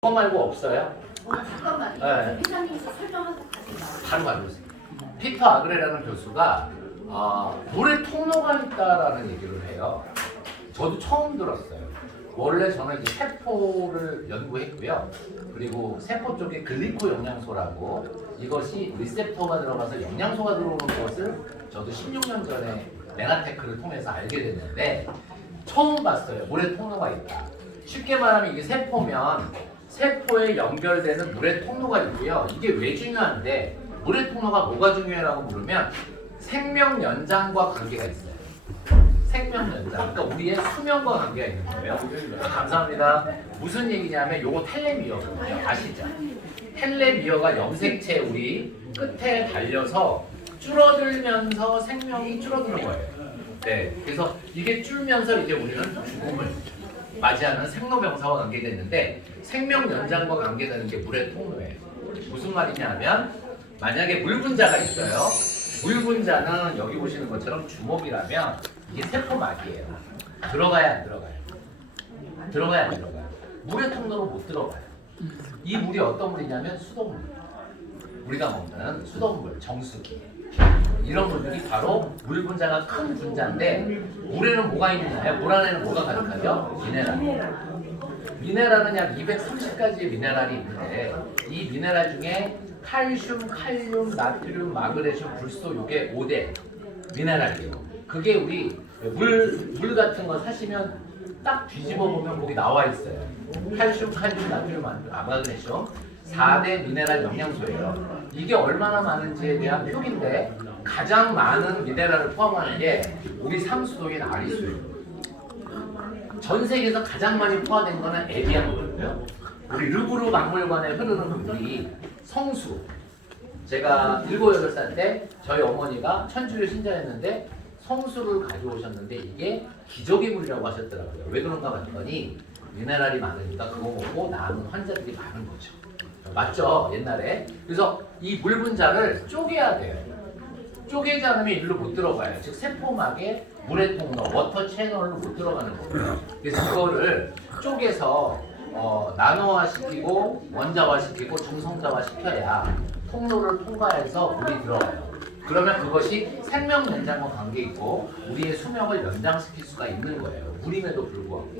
그거 말고 없어요? 잠깐만요. 네. 회장님께서 설명하고 가세요. 바로 가져오세요. 피터 아그레라는 교수가 물에 통로가 있다라는 얘기를 해요. 저도 처음 들었어요. 원래 저는 이제 세포를 연구했고요. 그리고 세포 쪽에 글리코 영양소라고 이것이 리셉터가 들어가서 영양소가 들어오는 것을 저도 16년 전에 메나테크를 통해서 알게 됐는데 처음 봤어요. 물에 통로가 있다. 쉽게 말하면 이게 세포면 세포에 연결되는 물의 통로가 있고요. 이게 왜 중요한데 물의 통로가 뭐가 중요하라고 물으면 생명 연장과 관계가 있어요. 생명 연장. 그러니까 우리의 수명과 관계가 있는 거예요. 감사합니다. 무슨 얘기냐면 요거 텔레미어거든요. 아시죠? 텔레미어가 염색체 우리 끝에 달려서 줄어들면서 생명이 줄어드는 거예요. 네. 그래서 이게 줄면서 이제 우리는 죽음을 맞이하는 생로병사와 관계됐는데 생명 연장과 관계되는 게 물의 통로예요. 무슨 말이냐면 만약에 물 분자가 있어요. 물 분자는 여기 보시는 것처럼 주먹이라면 이게 세포막이에요. 들어가야 안 들어가요? 들어가야 안 들어가요? 물의 통로로 못 들어가요. 이 물이 어떤 물이냐면 수돗물. 우리가 먹는 수돗물, 정수기. 이런 물들이 바로 물 분자가 큰 분자인데 물에는 뭐가 있느냐? 물 안에는 뭐가 가득하죠? 미네랄. 미네랄은 약 230가지의 미네랄이 있는데 이 미네랄 중에 칼슘, 칼륨, 나트륨, 마그네슘, 불소 요게 5대 미네랄이에요. 그게 우리 물 같은 거 사시면 딱 뒤집어 보면 거기 나와 있어요. 칼슘, 칼륨, 나트륨, 마그네슘 4대 미네랄 영양소예요. 이게 얼마나 많은지에 대한 표기인데 가장 많은 미네랄을 포함하는 게 우리 상수도인 아리수예요. 전 세계에서 가장 많이 포함된 거는 에비앙이거든요. 우리 르브르 박물관에 흐르는 물이 성수. 제가 7, 8살 때 저희 어머니가 천주교 신자였는데 성수를 가져오셨는데 이게 기적의 물이라고 하셨더라고요. 왜 그런가 봤더니 미네랄이 많으니까 그거 먹고 나는 환자들이 많은 거죠. 맞죠? 옛날에. 그래서 이 물 분자를 쪼개야 돼요. 쪼개지 않으면 일로 못 들어가요. 즉 세포막에 물의 통로, 워터 채널로 못 들어가는 거예요. 그래서 이거를 쪼개서 나노화시키고 원자화시키고 중성자화시켜야 통로를 통과해서 물이 들어가요. 그러면 그것이 생명 연장과 관계 있고 우리의 수명을 연장시킬 수가 있는 거예요. 물임에도 불구하고.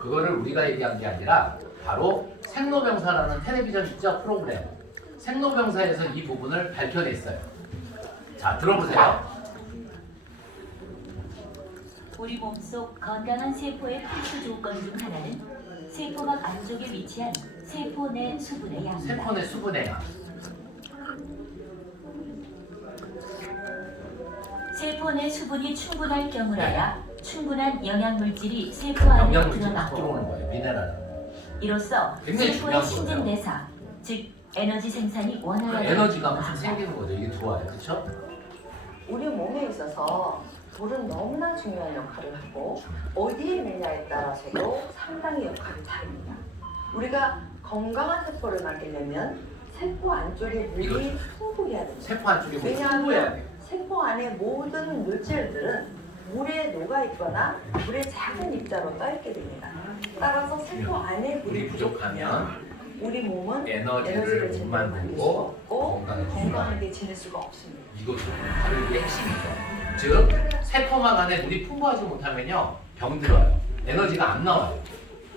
그거를 우리가 얘기한 게 아니라 바로 생로병사라는 텔레비전 시적 프로그램 생로병사에서 이 부분을 밝혀냈어요. 자, 들어보세요. 우리 몸속 건강한 세포의 필수 조건 중 하나는 세포막 안쪽에 위치한 세포 내 수분의 양이다. 세포 내 수분의 양. 세포 내 수분이 충분할 경우라야 충분한 영양물질이 세포 안에 영양물질이 딱 들어가고 들어오는 거예요. 미네랄은. 이로써 굉장히 세포의 중요한 신진 거예요. 대사, 즉 에너지 생산이 원활하게 에너지가 막 이루어진다. 생기는 거죠. 이게 좋아요. 그렇죠? 우리 몸에 있어서 물은 너무나 중요한 역할을 하고 어디에 있느냐에 따라서도 상당히 역할이 다릅니다. 우리가 건강한 세포를 만들려면 세포 안쪽에 물이 이거죠. 풍부해야 됩니다. 세포 안쪽에 물 풍부해야 돼요. 세포 안에 모든 물질들은 물에 녹아 있거나 물의 작은 입자로 떠 있게 됩니다. 따라서 세포 안에 물이 물이 부족하면 우리 몸은 에너지를 못 제대로 만들 수 만들고 없고 건강하게 지낼 수가 없습니다. 이것도 바로 이게 핵심이죠. 즉 세포막 안에 물이 풍부하지 못하면요 병 들어요. 에너지가 안 나와요.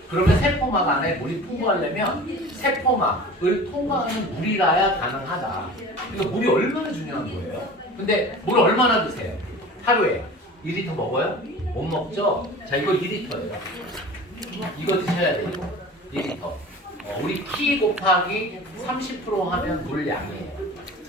그러면 세포막 안에 물이 풍부하려면 세포막을 통과하는 물이라야 가능하다. 그러니까 물이 얼마나 중요한 거예요. 근데 물 얼마나 드세요? 하루에 2리터 먹어요? 못 먹죠? 자, 이거 2리터예요. 이거 드셔야 돼요. 2리터. 우리 키 곱하기 30% 하면 물 양이에요.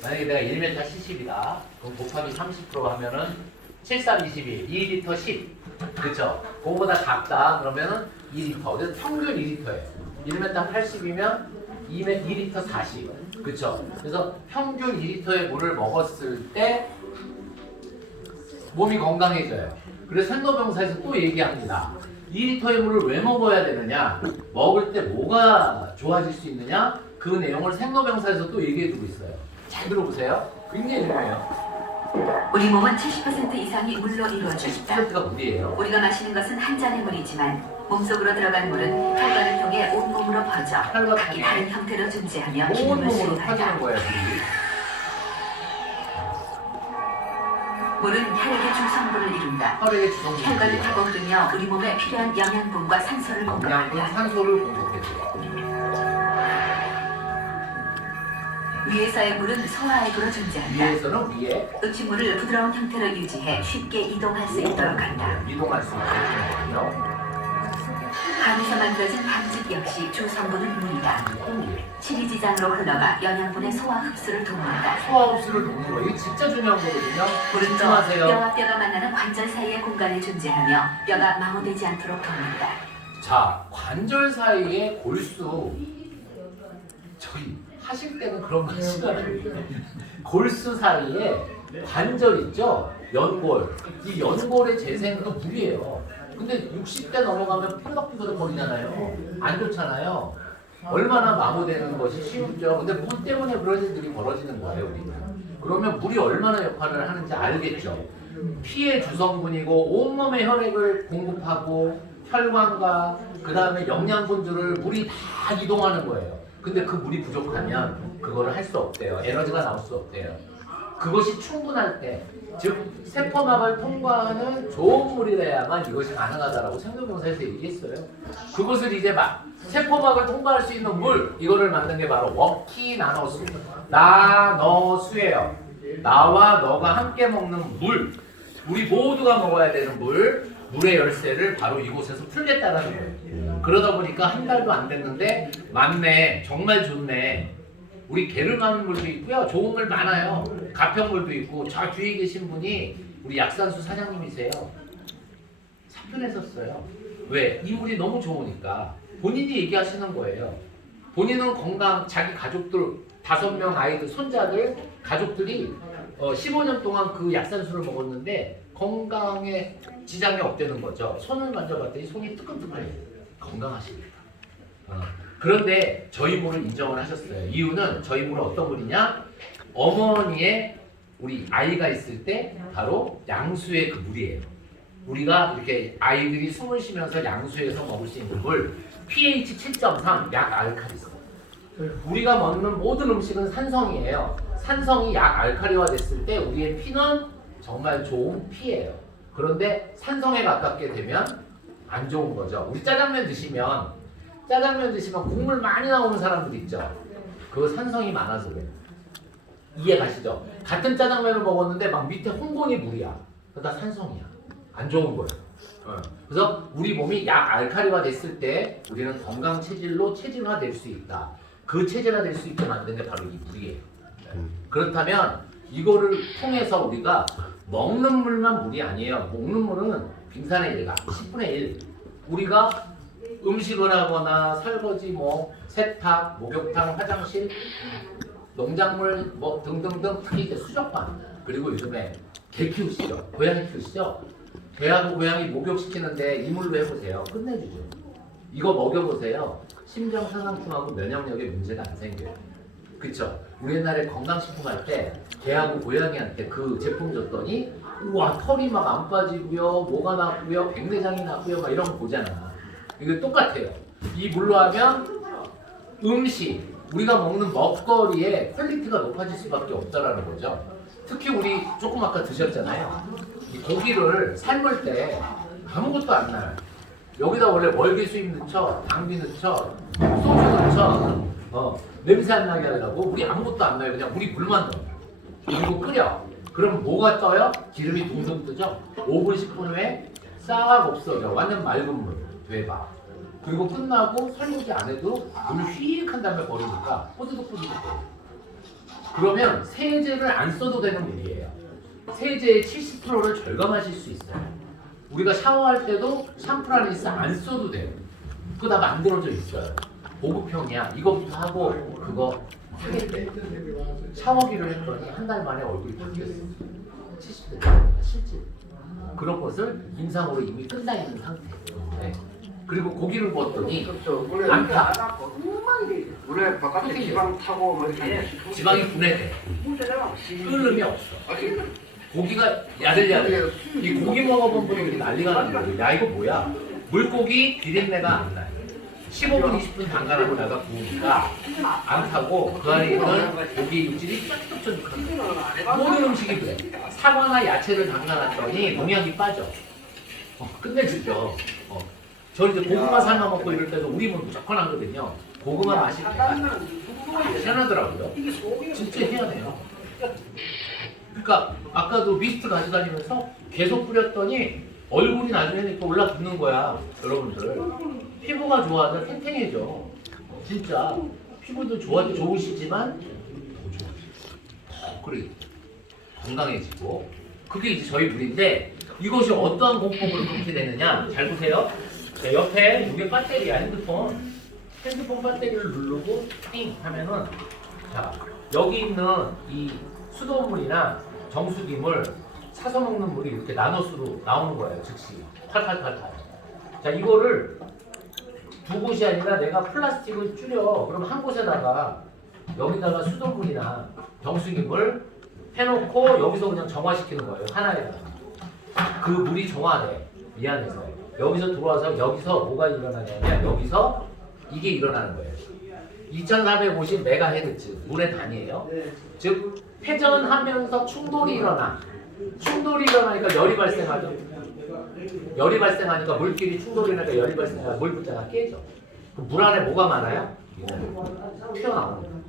만약에 내가 1m 70이다. 그럼 곱하기 30% 하면은 7, 3, 22, 2리터 10. 그쵸? 그거보다 작다. 그러면은 2리터. 그래서 평균 2리터예요. 1m 80이면 2리터 40. 그쵸? 그래서 평균 2리터의 물을 먹었을 때 몸이 건강해져요. 그래서 생로병사에서 또 얘기합니다. 2리터의 물을 왜 먹어야 되느냐? 먹을 때 뭐가 좋아질 수 있느냐? 그 내용을 생로병사에서 또 얘기해주고 있어요. 잘 들어보세요. 굉장히 중요해요. 우리 몸은 70% 이상이 물로 이루어져 있다. 70%가 물이에요. 우리가 마시는 것은 한 잔의 물이지만 몸속으로 들어간 물은 혈관을 통해 온몸으로 퍼져 혈관 각기 다른 형태로 존재하며 온 기능을 몸으로 수행한다. 퍼지는 거예요. 물은 혈액의 주성분을 이룬다. 혈액의 주성분이 혈관을 타고 흐르며 우리 몸에 필요한 영양분과 산소를 영양분, 공급한다. 산소를 공급해줘요. 위에서의 물은 소화액으로 존재한다. 위에서는 위에 음식물을 부드러운 형태로 유지해 쉽게 이동할 수 있도록 한다. 이동할 수 있게 해주는 거예요. 간에서 만들어진 방직 역시 주성분은 물이다. 치리지장으로 흘러가 영양분의 소화 흡수를 도모한다. 소화 흡수를 돕는 거예요. 이게 진짜 중요한 거거든요. 물은 또 집중하세요. 뼈와 뼈가 만나는 관절 사이의 공간에 존재하며 뼈가 마모되지 않도록 돕는다. 자, 관절 사이에 골수. 저희 하실 때는 그런 거 하시나요? 골수 사이에 관절 있죠? 연골. 이 연골의 재생은 물이에요. 근데 60대 넘어가면 푸덕푸덕 거리잖아요. 안 좋잖아요. 얼마나 마모되는 것이 쉬운죠. 근데 물 때문에 그런 일들이 벌어지는 거예요, 우리는. 그러면 물이 얼마나 역할을 하는지 알겠죠. 피의 주성분이고 온몸의 혈액을 공급하고 혈관과 그 다음에 영양분들을 물이 다 이동하는 거예요. 근데 그 물이 부족하면 그거를 할 수 없대요. 에너지가 나올 수 없대요. 그것이 충분할 때, 즉 세포막을 통과하는 좋은 물이라야만 이것이 가능하다라고 생명병사에서 얘기했어요. 그것을 이제 막 세포막을 통과할 수 있는 물, 이거를 만든 게 바로 워키 나노수, 나너수예요. 나와 너가 함께 먹는 물, 우리 모두가 먹어야 되는 물, 물의 열쇠를 바로 이곳에서 풀겠다라는 거예요. 그러다 보니까 한 달도 안 됐는데 맞네, 정말 좋네. 우리 게르만 물도 있고요, 좋은 물 많아요. 가평물도 있고. 저 뒤에 계신 분이 우리 약산수 사장님이세요. 3분 했었어요. 왜? 이 물이 너무 좋으니까. 본인이 얘기하시는 거예요. 본인은 건강, 자기 가족들 5명 아이들, 손자들, 가족들이 15년 동안 그 약산수를 먹었는데 건강에 지장이 없다는 거죠. 손을 만져봤더니 손이 뜨끈뜨끈해요. 건강하시니까. 그런데 저희 물을 인정을 하셨어요. 이유는 저희 물은 어떤 물이냐? 어머니의 우리 아이가 있을 때 바로 양수의 그 물이에요. 우리가 이렇게 아이들이 숨을 쉬면서 양수에서 먹을 수 있는 물, pH 7.3, 약 알칼리성. 우리가 먹는 모든 음식은 산성이에요. 산성이 약 알칼리화 됐을 때 우리의 피는 정말 좋은 피예요. 그런데 산성에 가깝게 되면 안 좋은 거죠. 우리 짜장면 드시면 국물 많이 나오는 사람들 있죠. 그 산성이 많아서 그래요. 이해 가시죠? 같은 짜장면을 먹었는데 막 밑에 홍곤이 물이야. 그러다 산성이야. 안 좋은 거예요. 그래서 우리 몸이 약 알칼리화 됐을 때 우리는 건강 체질로 체질화 될 수 있다. 그 체질화 될 수 있게 만든 게 바로 이 물이에요. 그렇다면 이거를 통해서 우리가 먹는 물만 물이 아니에요. 먹는 물은 빙산의 일가 10분의 1. 우리가 음식을 하거나 설거지, 세탁, 목욕탕, 화장실, 농작물 등등등, 특히 이제 수족관, 그리고 요즘에 개 키우시죠? 고양이 키우시죠? 개하고 고양이 목욕시키는데 이 물로 해보세요. 끝내주죠. 이거 먹여보세요. 심장 상황충하고 면역력에 문제가 안 생겨요. 그쵸? 우리 옛날에 건강식품 할 때 개하고 고양이한테 그 제품 줬더니 우와, 털이 막 안 빠지고요, 뭐가 났고요, 백내장이 났고요, 막 이런 거 보잖아. 이거 똑같아요. 이 물로 하면 음식, 우리가 먹는 먹거리의 퀄리티가 높아질 수밖에 없다라는 거죠. 특히 우리 조금 아까 드셨잖아요. 이 고기를 삶을 때 아무것도 안 나요. 여기다 원래 월계수잎 넣죠, 당비 넣죠, 소주 넣죠, 냄새 안 나게 하려고 우리 아무것도 안 넣어요. 그냥 우리 물만 넣어요. 그리고 끓여. 그럼 뭐가 떠요? 기름이 둥둥 뜨죠? 5분, 10분 후에 싹 없어져. 완전 맑은 물. 되봐. 그리고 끝나고 설거지 안 해도 물 휙 한 다음에 버리니까 뽀드득뽀드득. 그러면 세제를 안 써도 되는 물이에요. 세제의 70%를 절감하실 수 있어요. 우리가 샤워할 때도 샴푸 아니스 안 써도 돼요. 그거 다 만들어져 있어요. 보급형이야. 이거부터 하고 그거 하겠대. 샤워기를 했더니 한 달 만에 얼굴이 바뀌었어. 70대 실제. 그런 것을 임상으로 이미 끝나 있는 상태. 네. 그리고 고기를 구웠더니 안 타. 물에 바깥에 지방 타고 뭐 이렇게 지방이 분해돼. 끓음이 없어. 고기가 야들야들. 이 고기 먹어본 분들이 난리가 나는 거예요. 야, 이거 뭐야? 물고기 비린내가 안 나요. 15분, 20분 담가놓다가 구우니까 안 타고 그 안에 있는 고기 육질이 쫀득쫀득합니다. 모든 음식이 그래. 사과나 야채를 담가놨더니 농약이 빠져. 끝내주죠. 저 이제 고구마 삶아 먹고 이럴 때도 우리 뭐 무조건 하거든요. 고구마 맛이 희한하더라고요. 진짜 희한해요. 그러니까 아까도 미스트 가져다니면서 계속 뿌렸더니 얼굴이 나중에 또 올라붙는 거야. 여러분들 피부가 좋아져 탱탱해져. 진짜 피부도 좋으시지만 더 그래 건강해지고 그게 이제 저희 물인데 이것이 어떠한 공법으로 그렇게 되느냐 잘 보세요. 자, 옆에 이게 배터리야. 핸드폰 배터리를 누르고 띵 하면은 자 여기 있는 이 수돗물이나 정수기물 사서 먹는 물이 이렇게 나눠수로 나오는 거예요. 즉시 탈탈탈탈. 자 이거를 두 곳이 아니라 내가 플라스틱을 줄여 그럼 한 곳에다가 여기다가 수돗물이나 정수기물 해놓고 여기서 그냥 정화시키는 거예요. 하나에다가 그 물이 정화돼. 미안해서 여기서 들어와서 여기서 뭐가 일어나냐면 여기서 이게 일어나는 거예요. 2450 메가헤르츠 물의 단위예요. 즉 회전하면서 충돌이 일어나니까 열이 발생하죠. 열이 발생하니까 물끼리 충돌이 나니까 열이 발생하니까 물분자가 깨져. 그럼 물 안에 뭐가 많아요? 튀어나오는 거예요.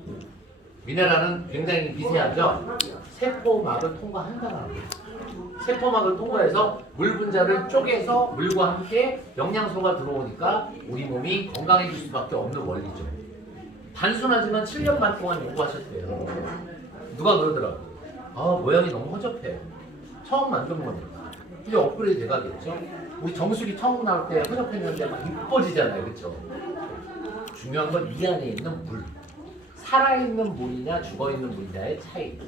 미네랄은 굉장히 미세하죠. 세포막을 통과한다는 거예요. 세포막을 통과해서 물 분자를 쪼개서 물과 함께 영양소가 들어오니까 우리 몸이 건강해질 수밖에 없는 원리죠. 단순하지만 7년 반 동안 연구하셨대요. 누가 그러더라고요. 모양이 너무 허접해요. 처음 만든 거니까. 이제 업그레이드 돼가겠죠. 우리 정수기 처음 나올 때 허접했는데 막 이뻐지잖아요. 그렇죠? 중요한 건 이 안에 있는 물. 살아있는 물이냐 죽어있는 물이냐의 차이.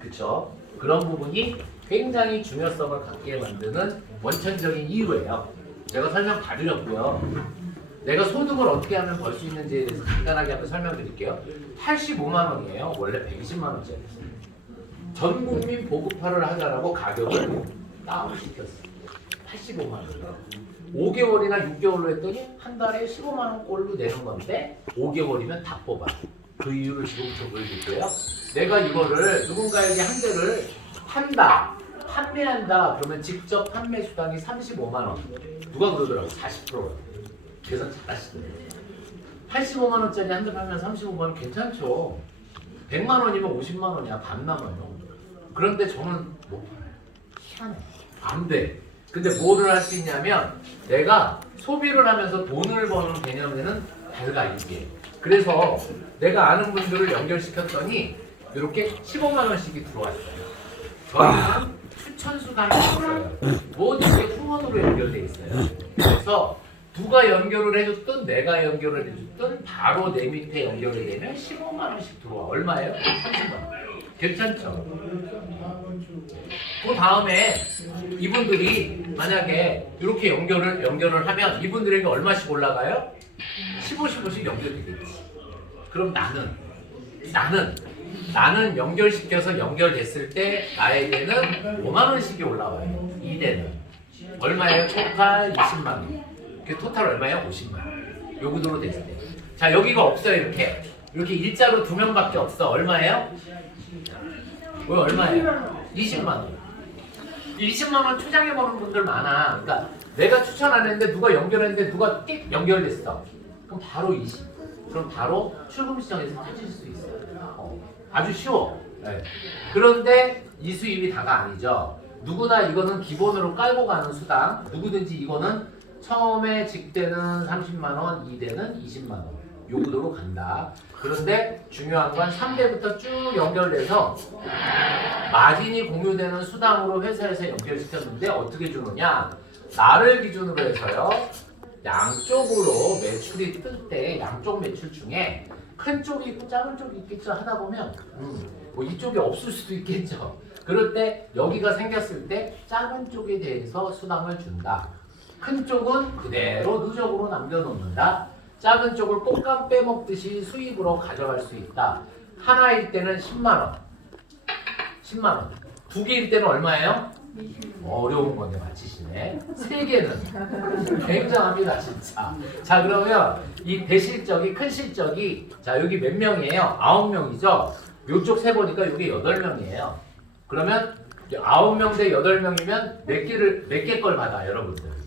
그렇죠? 그런 부분이 굉장히 중요성을 갖게 만드는 원천적인 이유예요. 제가 설명 다 드렸고요. 내가 소득을 어떻게 하면 벌 수 있는지에 대해서 간단하게 한번 설명드릴게요. 85만 원이에요. 원래 120만 원짜리. 전 국민 보급화를 하자라고 가격을 다운시켰어요. 85만 원. 5개월이나 6개월로 했더니 한 달에 15만 원꼴로 내는 건데 5개월이면 다 뽑아. 그 이유를 지금부터 보여줄게요. 내가 이거를 누군가에게 한 대를 판매한다. 그러면 직접 판매 수당이 35만 원. 누가 그러더라고? 40%. 계산 잘하시더라고요. 85만 원짜리 한 대 팔면 35만 원 괜찮죠. 100만 원이면 50만 원이야. 반 남아요. 그런데 저는 못 팔아요. 희한해. 안 돼. 근데 뭐를 할 수 있냐면 내가 소비를 하면서 돈을 버는 개념에는 밝아 이게. 그래서 내가 아는 분들을 연결시켰더니 이렇게 15만 원씩이 들어왔어요. 저희는 추천 수당이 있어요. 모든 게 후원으로 연결돼 있어요. 그래서 누가 연결을 해줬든 내가 연결을 해줬든 바로 내 밑에 연결이 되면 15만 원씩 들어와. 얼마예요? 30만 원. 괜찮죠? 그 다음에 이분들이 만약에 이렇게 연결을 하면 이분들에게 얼마씩 올라가요? 15씩 연결되겠지. 그럼 나는 연결시켜서 연결됐을 때 나에게는 5만 원씩이 올라와요. 2대는 얼마예요? 토탈 20만 원. 그 토탈 얼마예요? 50만 원. 요 구도로 됐을 때. 자 여기가 없어요. 이렇게 일자로 2명밖에 없어. 얼마예요? 왜 얼마예요? 20만 원. 20만 원 초장해 보는 분들 많아. 그러니까 내가 추천 안 했는데 누가 연결했는데 누가 띡 연결됐어. 그럼 바로 20. 그럼 바로 출금 시장에서 찾으실 수 있어요. 아주 쉬워. 네. 그런데 이 수입이 다가 아니죠. 누구나 이거는 기본으로 깔고 가는 수당. 누구든지 이거는 처음에 직대는 30만 원, 2대는 20만 원. 요 구도로 간다. 그런데 중요한 건 3대부터 쭉 연결돼서 마진이 공유되는 수당으로 회사에서 연결시켰는데 어떻게 주느냐? 나를 기준으로 해서요. 양쪽으로 매출이 뜰 때 양쪽 매출 중에 큰 쪽이 있고 작은 쪽이 있겠죠. 하다 보면 뭐 이쪽이 없을 수도 있겠죠. 그럴 때 여기가 생겼을 때 작은 쪽에 대해서 수당을 준다. 큰 쪽은 그대로 누적으로 남겨놓는다. 작은 쪽을 꽃감 빼먹듯이 수입으로 가져갈 수 있다. 하나일 때는 10만 원. 10만 원. 두 개일 때는 얼마예요? 어려운 건데 맞히시네. 3개는 굉장합니다 진짜. 자 그러면 이 대실적이 큰 실적이 자 여기 몇 명이에요? 9명이죠. 요쪽 세 보니까 여기 8명이에요. 그러면 9명 대 8명이면 몇 개 걸 받아 여러분들?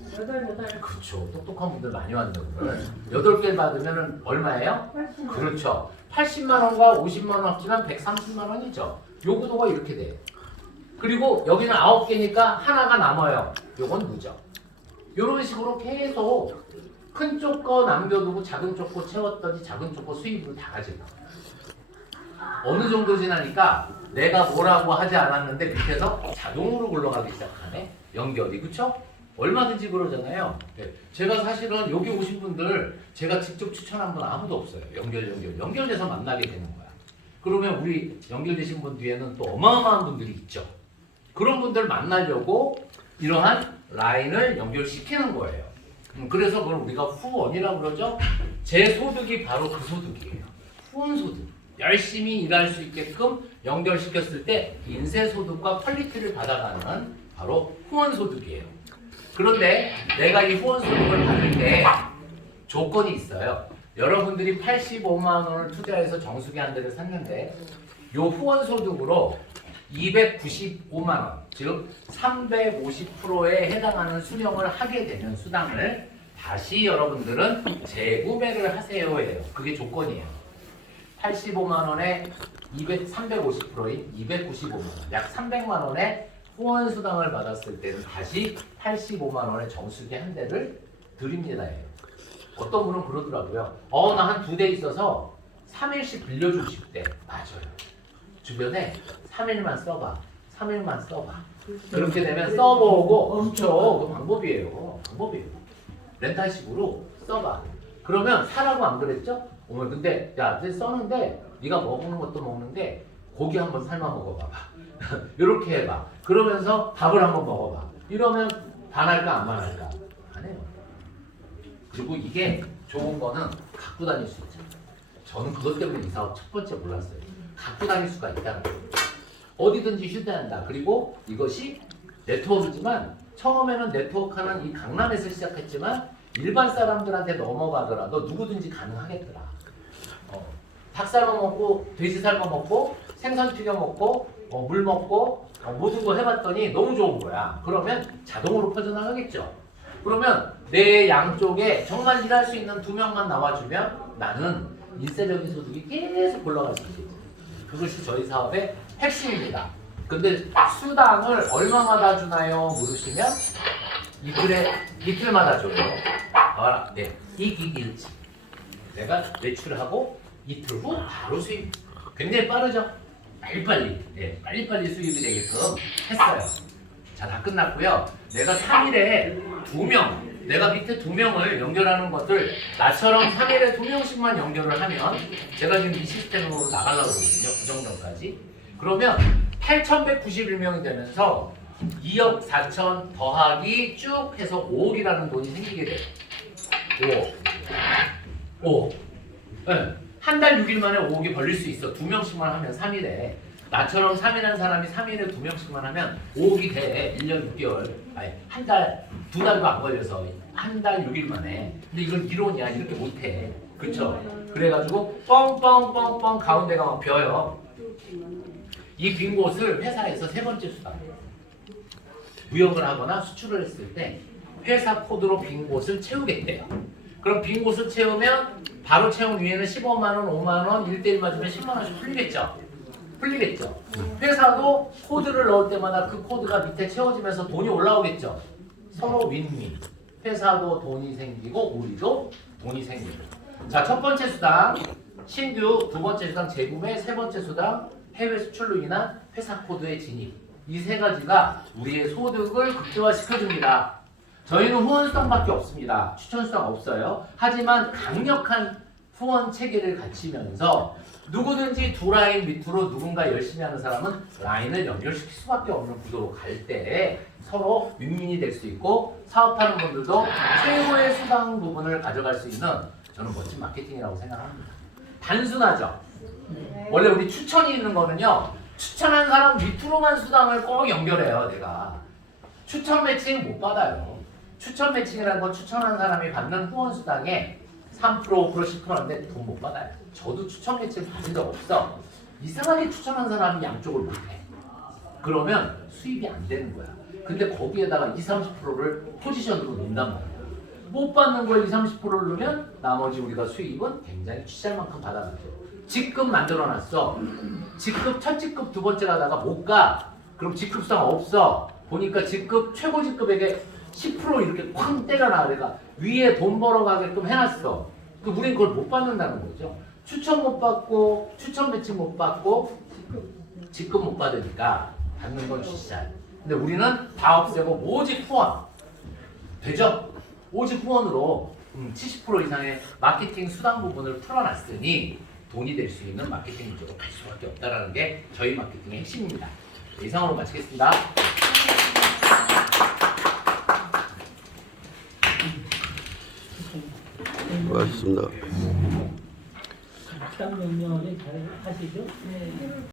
8. 그렇죠. 똑똑한 분들 많이 왔네 오늘. 8개 받으면 얼마예요? 그렇죠. 80만 원과 50만 원 합치면 130만 원이죠. 요 구도가 이렇게 돼요. 그리고 여기는 9개니까 하나가 남아요. 요건 누적. 요런 식으로 계속 큰 쪽 거 남겨두고 작은 쪽 거 채웠더니 작은 쪽 거 수입으로 다 가져가. 어느 정도 지나니까 내가 뭐라고 하지 않았는데 밑에서 자동으로 굴러가기 시작하네. 연결이. 그쵸? 얼마든지 그러잖아요. 네. 제가 사실은 여기 오신 분들 제가 직접 추천한 분 아무도 없어요. 연결돼서 만나게 되는 거야. 그러면 우리 연결되신 분 뒤에는 또 어마어마한 분들이 있죠. 그런 분들 만나려고 이러한 라인을 연결시키는 거예요. 그래서 그걸 우리가 후원이라고 그러죠. 제 소득이 바로 그 소득이에요. 후원 소득. 열심히 일할 수 있게끔 연결시켰을 때 인쇄 소득과 퀄리티를 받아가는 바로 후원 소득이에요. 그런데 내가 이 후원 소득을 받을 때 조건이 있어요. 여러분들이 85만 원을 투자해서 정수기 한 대를 샀는데 요 후원 소득으로 295만 원, 즉 350%에 해당하는 수령을 하게 되면 수당을 다시 여러분들은 재구매를 하세요 해요. 그게 조건이에요. 85만 원에 350%인 295만 원, 약 300만 원의 후원 수당을 받았을 때는 다시 85만 원의 정수기 한 대를 드립니다. 어떤 분은 그러더라고요. 나 한 2대 있어서 3일씩 빌려주고 싶대. 맞아요. 주변에 3일만 써봐. 3일만 써봐. 그렇게 되면 써보고 그렇죠. 그 방법이에요. 렌탈식으로 써봐. 그러면 사라고 안 그랬죠? 근데 야, 이제 써는데 네가 먹는 것도 먹는데 고기 한번 삶아 먹어봐봐. 이렇게 해봐. 그러면서 밥을 한번 먹어봐. 이러면 반할까 안 반할까? 안 해요. 그리고 이게 좋은 거는 갖고 다닐 수 있잖아요. 저는 그것 때문에 이 사업 첫 번째 몰랐어요. 갖고 다닐 수가 있다는 거예요. 어디든지 휴대한다. 그리고 이것이 네트워크지만 처음에는 네트워크는 이 강남에서 시작했지만 일반 사람들한테 넘어가더라도 누구든지 가능하겠더라. 닭 삶아 먹고 돼지 삶아 먹고 생선 튀겨 먹고 물 먹고 모든 거 해봤더니 너무 좋은 거야. 그러면 자동으로 퍼져나가겠죠. 그러면 내 양쪽에 정말 일할 수 있는 2명만 나와주면 나는 일세적인 소득이 계속 올라갈 수 있겠지. 그것이 저희 사업의 핵심입니다. 근데 수당을 얼마마다 주나요? 물으시면 이틀마다 줘요. 네, 이익일치. 내가 매출하고 이틀 후 바로 수입. 굉장히 빠르죠? 빨리빨리 수입이 되게끔 했어요. 자, 다 끝났고요. 내가 3일에 2명, 내가 밑에 2명을 연결하는 것들 나처럼 3일에 2명씩만 연결을 하면 제가 지금 이 시스템으로 나가려고 그러거든요. 그 정도까지. 그러면 8,191명이 되면서 2억 4천 더하기 쭉 해서 5억이라는 돈이 생기게 돼요. 5억. 네. 한 달 6일 만에 5억이 벌릴 수 있어. 2명씩만 하면 3일에. 나처럼 3일 한 사람이 3일에 2명씩만 하면 5억이 돼. 1년 6개월. 아니, 한 달, 2달도 안 걸려서 한 달 6일 만에. 근데 이건 이론이야. 이렇게 못해. 그쵸? 그래가지고 뻥뻥뻥뻥 가운데가 막 벼요. 이 빈 곳을 회사에서 세 번째 수당. 무역을 하거나 수출을 했을 때 회사 코드로 빈 곳을 채우겠대요. 그럼 빈 곳을 채우면 바로 채운 위에는 15만 원, 5만 원, 1대1 맞으면 10만 원씩 풀리겠죠. 회사도 코드를 넣을 때마다 그 코드가 밑에 채워지면서 돈이 올라오겠죠. 서로 윈윈. 회사도 돈이 생기고 우리도 돈이 생기고. 자, 첫 번째 수당 신규, 두 번째 수당 재구매, 세 번째 수당 해외 수출로 인한 회사 코드의 진입. 이 세 가지가 우리의 소득을 극대화시켜줍니다. 저희는 후원 수당밖에 없습니다. 추천 수당 없어요. 하지만 강력한 후원 체계를 갖추면서 누구든지 두 라인 밑으로 누군가 열심히 하는 사람은 라인을 연결시킬 수밖에 없는 구도로 갈 때 서로 윈윈이 될 수 있고 사업하는 분들도 최고의 수당 부분을 가져갈 수 있는 저는 멋진 마케팅이라고 생각합니다. 단순하죠? 원래 우리 추천이 있는 거는요. 추천한 사람 밑으로만 수당을 꼭 연결해요. 내가 추천 매칭 못 받아요. 추천 매칭이라는 건 추천한 사람이 받는 후원 수당의 3%, 5%, 10%인데 돈 못 받아요. 저도 추천 매칭 받은 적 없어. 이상하게 추천한 사람이 양쪽을 못해. 그러면 수입이 안 되는 거야. 근데 거기에다가 20, 30%를 포지션으로 넣는단 말이야. 못 받는 거에 20, 30%를 넣으면 나머지 우리가 수입은 굉장히 취할 만큼 받아가죠. 직급 만들어놨어. 직급 첫 직급 두 번째 가다가 못 가. 그럼 직급상 없어. 보니까 직급 최고 직급에게 10% 이렇게 쾅 때려놔. 내가 위에 돈 벌어가게끔 해놨어. 우린 그걸 못 받는다는 거죠. 추천 못 받고 추천 매칭 못 받고 직급 못 받으니까 받는 건 GCI. 근데 우리는 다 없애고 오직 후원 되죠? 오직 후원으로 70% 이상의 마케팅 수당 부분을 풀어놨으니 돈이 될 수 있는 마케팅 쪽으로 갈 수밖에 없다는 게 저희 마케팅의 핵심입니다. 이상으로 마치겠습니다. 고맙습니다. 딱 명령을 잘 하시죠?